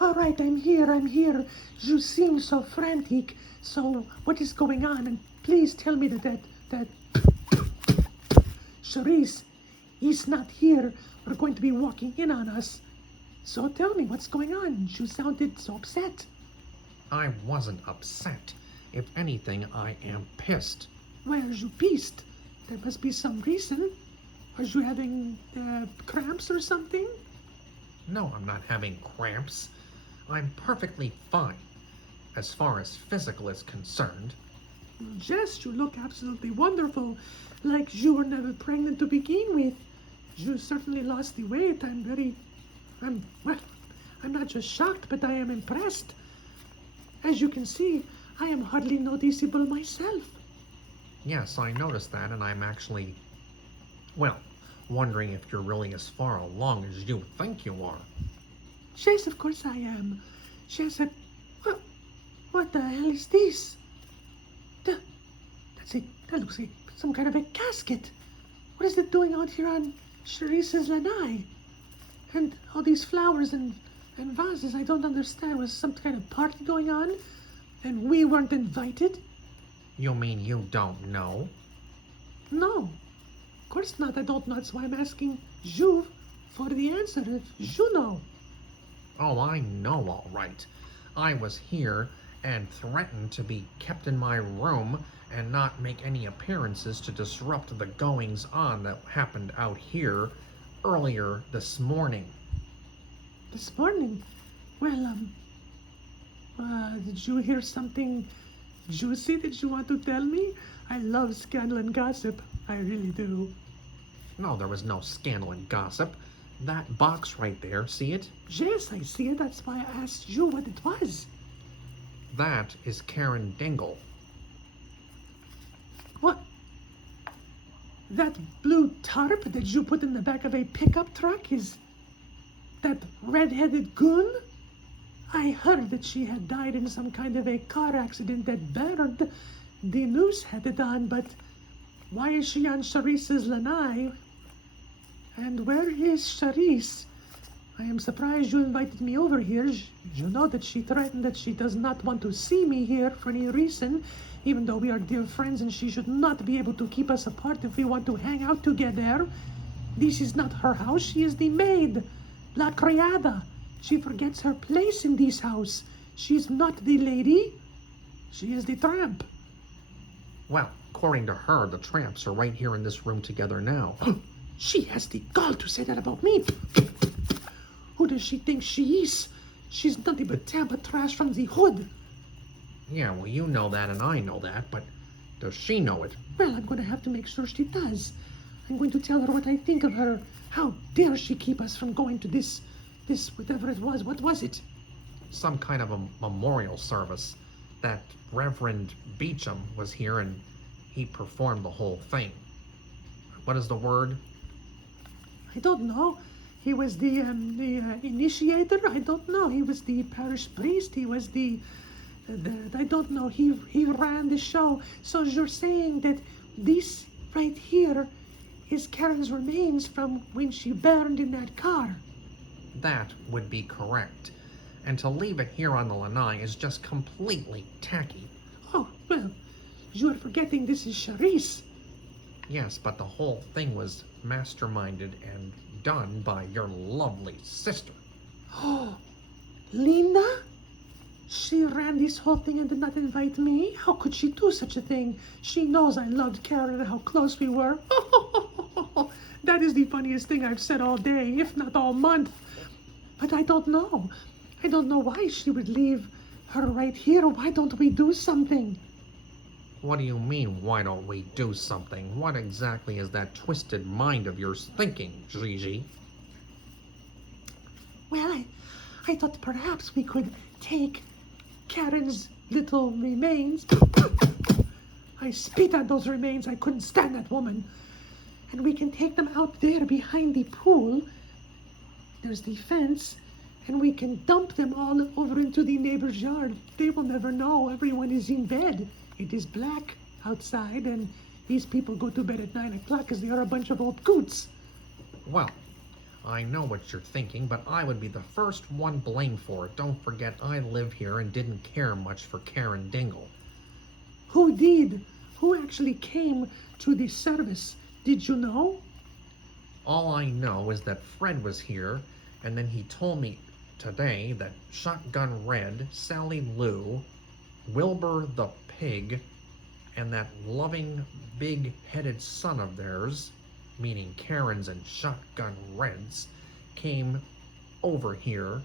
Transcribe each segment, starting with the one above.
All right, I'm here. You seem so frantic. So, what is going on? And please tell me that Charisse is not here. We're going to be walking in on us. So tell me, what's going on? You sounded so upset. I wasn't upset. If anything, I am pissed. Why are you pissed? There must be some reason. Are you having cramps or something? No, I'm not having cramps. I'm perfectly fine, as far as physical is concerned. Jess, you look absolutely wonderful, like you were never pregnant to begin with. You certainly lost the weight. I'm not just shocked, but I am impressed. As you can see, I am hardly noticeable myself. Yes, I noticed that, and I'm actually, wondering if you're really as far along as you think you are. Yes, of course I am. Yes, what the hell is this? That looks like some kind of a casket. What is it doing out here on Charisse's lanai? And all these flowers and vases, I don't understand. Was some kind of party going on? And we weren't invited? You mean you don't know? No, of course not. I don't know. That's why I'm asking you for the answer. If you know. Oh, I know all right. I was here and threatened to be kept in my room and not make any appearances to disrupt the goings-on that happened out here earlier this morning. This morning? Well, did you hear something juicy that you want to tell me? I love scandal and gossip. I really do. No, there was no scandal and gossip. That box right there, see it? Yes, I see it. That's why I asked you what it was. That is Karen Dingle. What? That blue tarp that you put in the back of a pickup truck is that red-headed goon? I heard that she had died in some kind of a car accident that burned. The news had it on, but why is she on Charisse's lanai? And where is Charisse? I am surprised you invited me over here. You know that she threatened that she does not want to see me here for any reason, even though we are dear friends and she should not be able to keep us apart if we want to hang out together. This is not her house. She is the maid, La Criada. She forgets her place in this house. She is not the lady. She is the tramp. Well, according to her, the tramps are right here in this room together now. She has the gall to say that about me. Who does she think she is? She's nothing but Tampa trash from the hood. Yeah, well, you know that and I know that, but does she know it? Well, I'm going to have to make sure she does. I'm going to tell her what I think of her. How dare she keep us from going to this whatever it was. What was it? Some kind of a memorial service. That Reverend Beecham was here and he performed the whole thing. What is the word? I don't know. He was the initiator. I don't know. He was the parish priest. He was the I don't know. He ran the show. So you're saying that this right here is Karen's remains from when she burned in that car? That would be correct. And to leave it here on the lanai is just completely tacky. Oh, well, you are forgetting this is Charisse. Yes, but the whole thing was masterminded and done by your lovely sister. Oh, Linda? She ran this whole thing and did not invite me? How could she do such a thing? She knows I loved Karen and how close we were. That is the funniest thing I've said all day, if not all month. But I don't know. I don't know why she would leave her right here. Why don't we do something? What do you mean, why don't we do something? What exactly is that twisted mind of yours thinking, Gigi? Well, I thought perhaps we could take Karen's little remains. I spit on those remains. I couldn't stand that woman. And we can take them out there behind the pool. There's the fence. And we can dump them all over into the neighbor's yard. They will never know. Everyone is in bed. It is black outside, and these people go to bed at 9 o'clock because they are a bunch of old goots. Well, I know what you're thinking, but I would be the first one blamed for it. Don't forget, I live here and didn't care much for Karen Dingle. Who did? Who actually came to the service? Did you know? All I know is that Fred was here, and then he told me today that Shotgun Red, Sally Lou, Wilbur the Pig, and that loving big-headed son of theirs, meaning Karen's and Shotgun Red's, came over here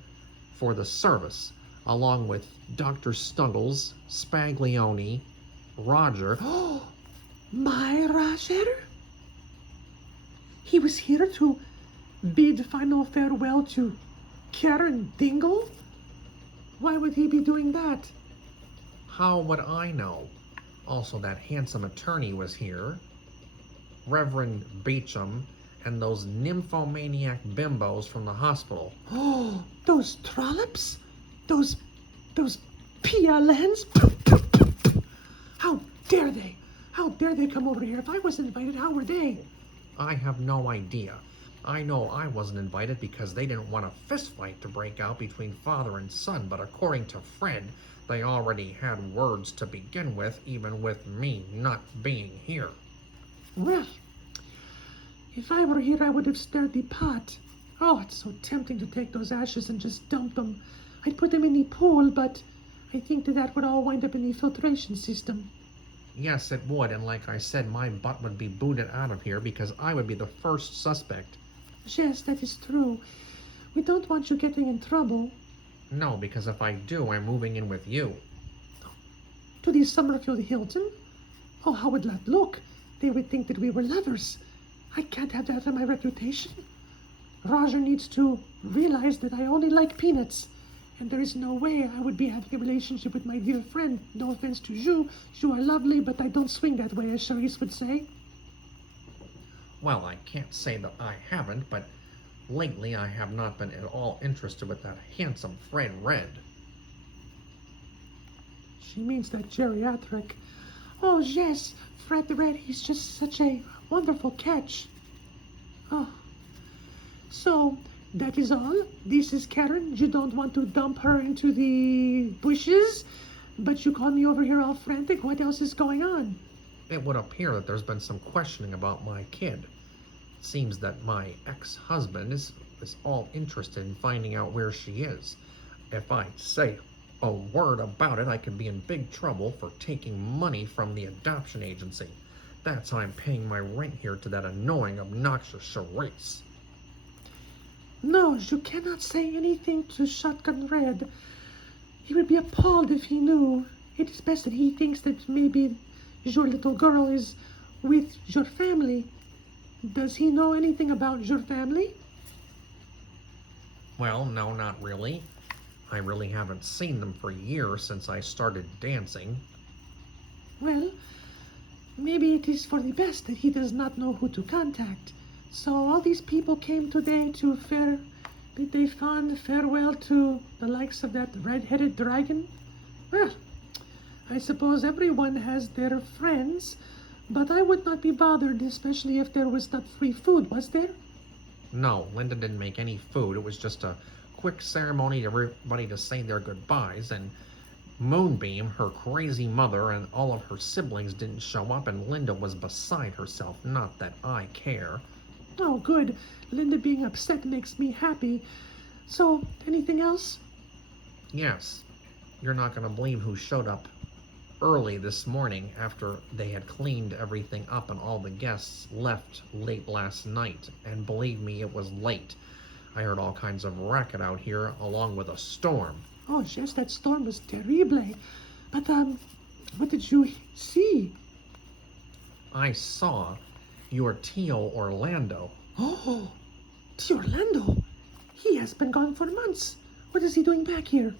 for the service, along with Dr. Snuggles, Spaglione, Roger. Oh, my Roger? He was here to bid final farewell to Karen Dingle? Why would he be doing that? How would I know? Also, that handsome attorney was here, Reverend Beecham, and those nymphomaniac bimbos from the hospital. Oh, those trollops? Those PLNs? How dare they? How dare they come over here? If I was invited, how were they? I have no idea. I know I wasn't invited because they didn't want a fist fight to break out between father and son, but according to Fred, they already had words to begin with, even with me not being here. Well, if I were here, I would have stirred the pot. Oh, it's so tempting to take those ashes and just dump them. I'd put them in the pool, but I think that would all wind up in the filtration system. Yes, it would, and like I said, my butt would be booted out of here because I would be the first suspect. Yes, that is true. We don't want you getting in trouble. No, because if I do, I'm moving in with you. To the Summerfield Hilton? Oh, how would that look? They would think that we were lovers. I can't have that on my reputation. Roger needs to realize that I only like peanuts. And there is no way I would be having a relationship with my dear friend. No offense to you. You are lovely, but I don't swing that way, as Charisse would say. Well, I can't say that I haven't, but lately I have not been at all interested with that handsome Fred Red. She means that geriatric. Oh, yes, Fred the Red, he's just such a wonderful catch. Oh, so that is all. This is Karen. You don't want to dump her into the bushes, but you call me over here all frantic. What else is going on? It would appear that there's been some questioning about my kid. It seems that my ex-husband is all interested in finding out where she is. If I say a word about it, I could be in big trouble for taking money from the adoption agency. That's how I'm paying my rent here to that annoying, obnoxious Charisse. No, you cannot say anything to Shotgun Red. He would be appalled if he knew. It is best that he thinks that maybe your little girl is with your family. Does he know anything about your family? Well, no, not really. I really haven't seen them for years since I started dancing. Well, maybe it is for the best that he does not know who to contact. So all these people came today to bid a fond farewell to the likes of that red-headed dragon. Well, I suppose everyone has their friends, but I would not be bothered, especially if there was not free food, was there? No, Linda didn't make any food. It was just a quick ceremony to everybody to say their goodbyes, and Moonbeam, her crazy mother, and all of her siblings didn't show up, and Linda was beside herself. Not that I care. Oh, good. Linda being upset makes me happy. So, anything else? Yes. You're not going to believe who showed up early this morning after they had cleaned everything up and all the guests left late last night. And believe me, it was late. I heard all kinds of racket out here along with a storm. Oh, yes, that storm was terrible. But, what did you see? I saw your Tio Orlando. Oh, Tio Orlando. He has been gone for months. What is he doing back here?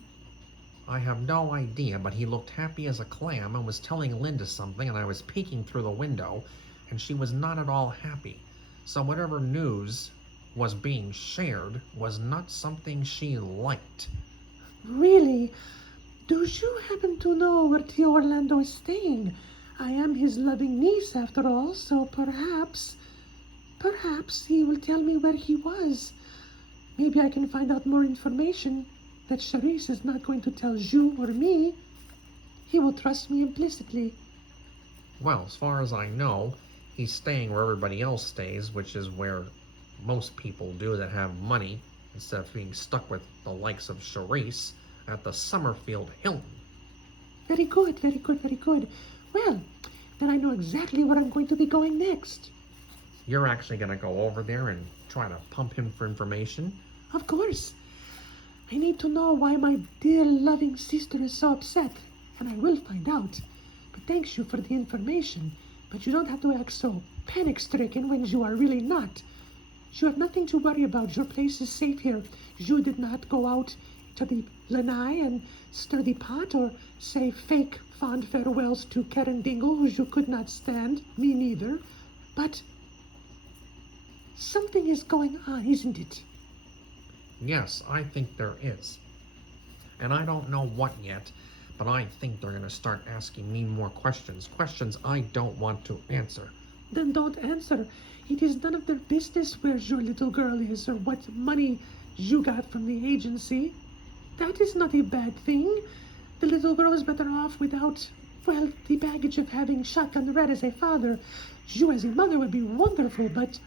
I have no idea, but he looked happy as a clam and was telling Linda something, and I was peeking through the window, and she was not at all happy. So whatever news was being shared was not something she liked. Really? Do you happen to know where Tio Orlando is staying? I am his loving niece, after all, so perhaps he will tell me where he was. maybe I can find out more information that Charisse is not going to tell you or me. He will trust me implicitly. Well, as far as I know, he's staying where everybody else stays, which is where most people do that have money, instead of being stuck with the likes of Charisse at the Summerfield Hilton. Very good, very good, very good. Well, then I know exactly where I'm going to be going next. You're actually going to go over there and try to pump him for information? Of course. I need to know why my dear loving sister is so upset, and I will find out. But thanks you for the information. But you don't have to act so panic-stricken when you are really not. You have nothing to worry about. Your place is safe here. You did not go out to the lanai and stir the pot or say fake fond farewells to Karen Dingle, who you could not stand. Me neither. But something is going on, isn't it? Yes, I think there is. And I don't know what yet, but I think they're going to start asking me more questions. Questions I don't want to answer. Then don't answer. It is none of their business where your little girl is or what money you got from the agency. That is not a bad thing. The little girl is better off without, well, the baggage of having Shotgun Red as a father. You as a mother would be wonderful, but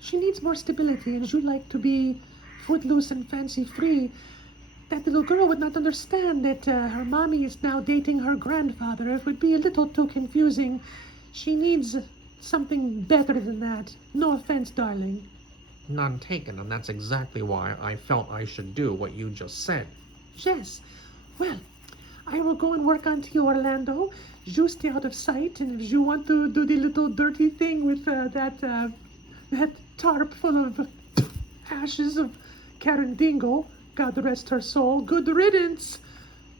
she needs more stability, and you like to be footloose and fancy-free. That little girl would not understand that her mommy is now dating her grandfather. It would be a little too confusing. She needs something better than that. No offense, darling. None taken, and that's exactly why I felt I should do what you just said. Yes. Well, I will go and work on to Orlando. You stay out of sight, and if you want to do the little dirty thing with that tarp full of ashes of Karen Dingle, God rest her soul, good riddance,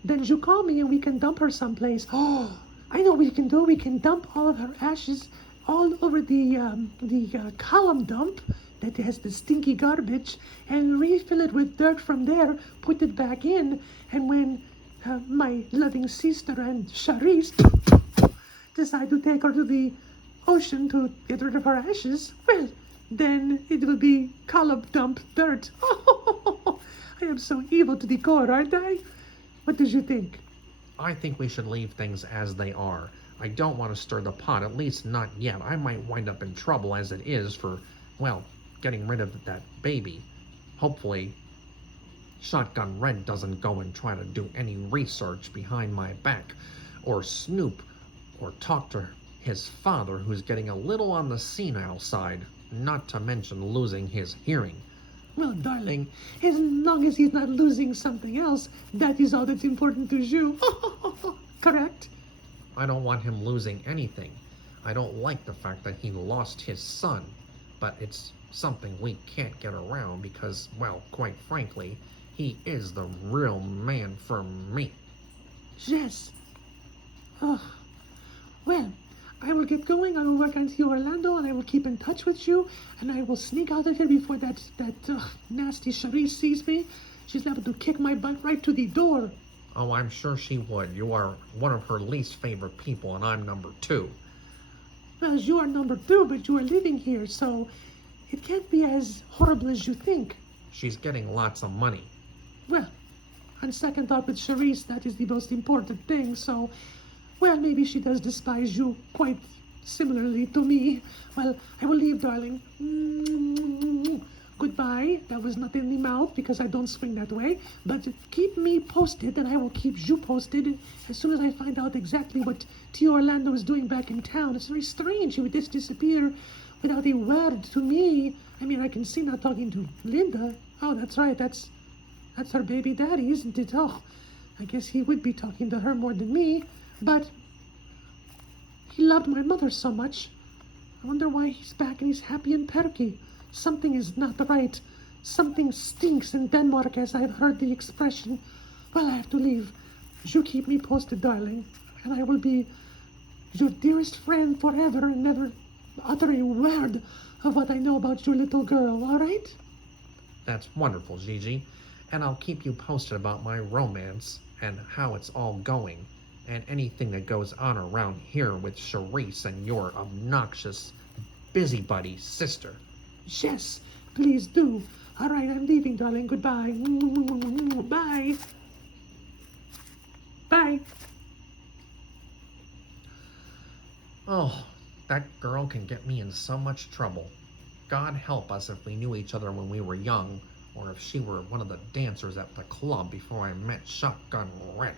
then you call me and we can dump her someplace. Oh, I know what we can do. We can dump all of her ashes all over the column dump that has the stinky garbage and refill it with dirt from there, put it back in, and when my loving sister and Charisse decide to take her to the ocean to get rid of her ashes, well, then it will be column dump dirt. Oh, I am so evil to the core, aren't I? What did you think? I think we should leave things as they are. I don't want to stir the pot, at least not yet. I might wind up in trouble as it is for, well, getting rid of that baby. Hopefully, Shotgun Red doesn't go and try to do any research behind my back, or snoop, or talk to his father, who's getting a little on the senile side, not to mention losing his hearing. Well, darling, as long as he's not losing something else, that is all that's important to you. Correct? I don't want him losing anything. I don't like the fact that he lost his son, but it's something we can't get around because, well, quite frankly, he is the real man for me. Yes. Oh, well, I will get going. I will work on to Orlando, and I will keep in touch with you, and I will sneak out of here before that nasty Charisse sees me. She's liable to kick my butt right to the door. Oh, I'm sure she would. You are one of her least favorite people, and I'm number 2. Well, you are number 2, but you are living here, so it can't be as horrible as you think. She's getting lots of money. Well, on second thought with Charisse, that is the most important thing, so, well, maybe she does despise you quite similarly to me. Well, I will leave, darling. Goodbye. That was not in the mouth because I don't swing that way. But keep me posted, and I will keep you posted as soon as I find out exactly what Tio Orlando is doing back in town. It's very strange. He would just disappear without a word to me. I mean, I can see not talking to Linda. Oh, that's right. That's her baby daddy, isn't it? Oh, I guess he would be talking to her more than me. But he loved my mother so much. I wonder why he's back and he's happy and perky. Something is not right. Something stinks in Denmark, as I've heard the expression. Well, I have to leave. You keep me posted, darling, and I will be your dearest friend forever and never utter a word of what I know about your little girl, all right? That's wonderful, Gigi. And I'll keep you posted about my romance and how it's all going, and anything that goes on around here with Charisse and your obnoxious busybody sister. Yes, please do. All right, I'm leaving, darling. Goodbye. Bye. Bye. Oh, that girl can get me in so much trouble. God help us if we knew each other when we were young, or if she were one of the dancers at the club before I met Shotgun Red.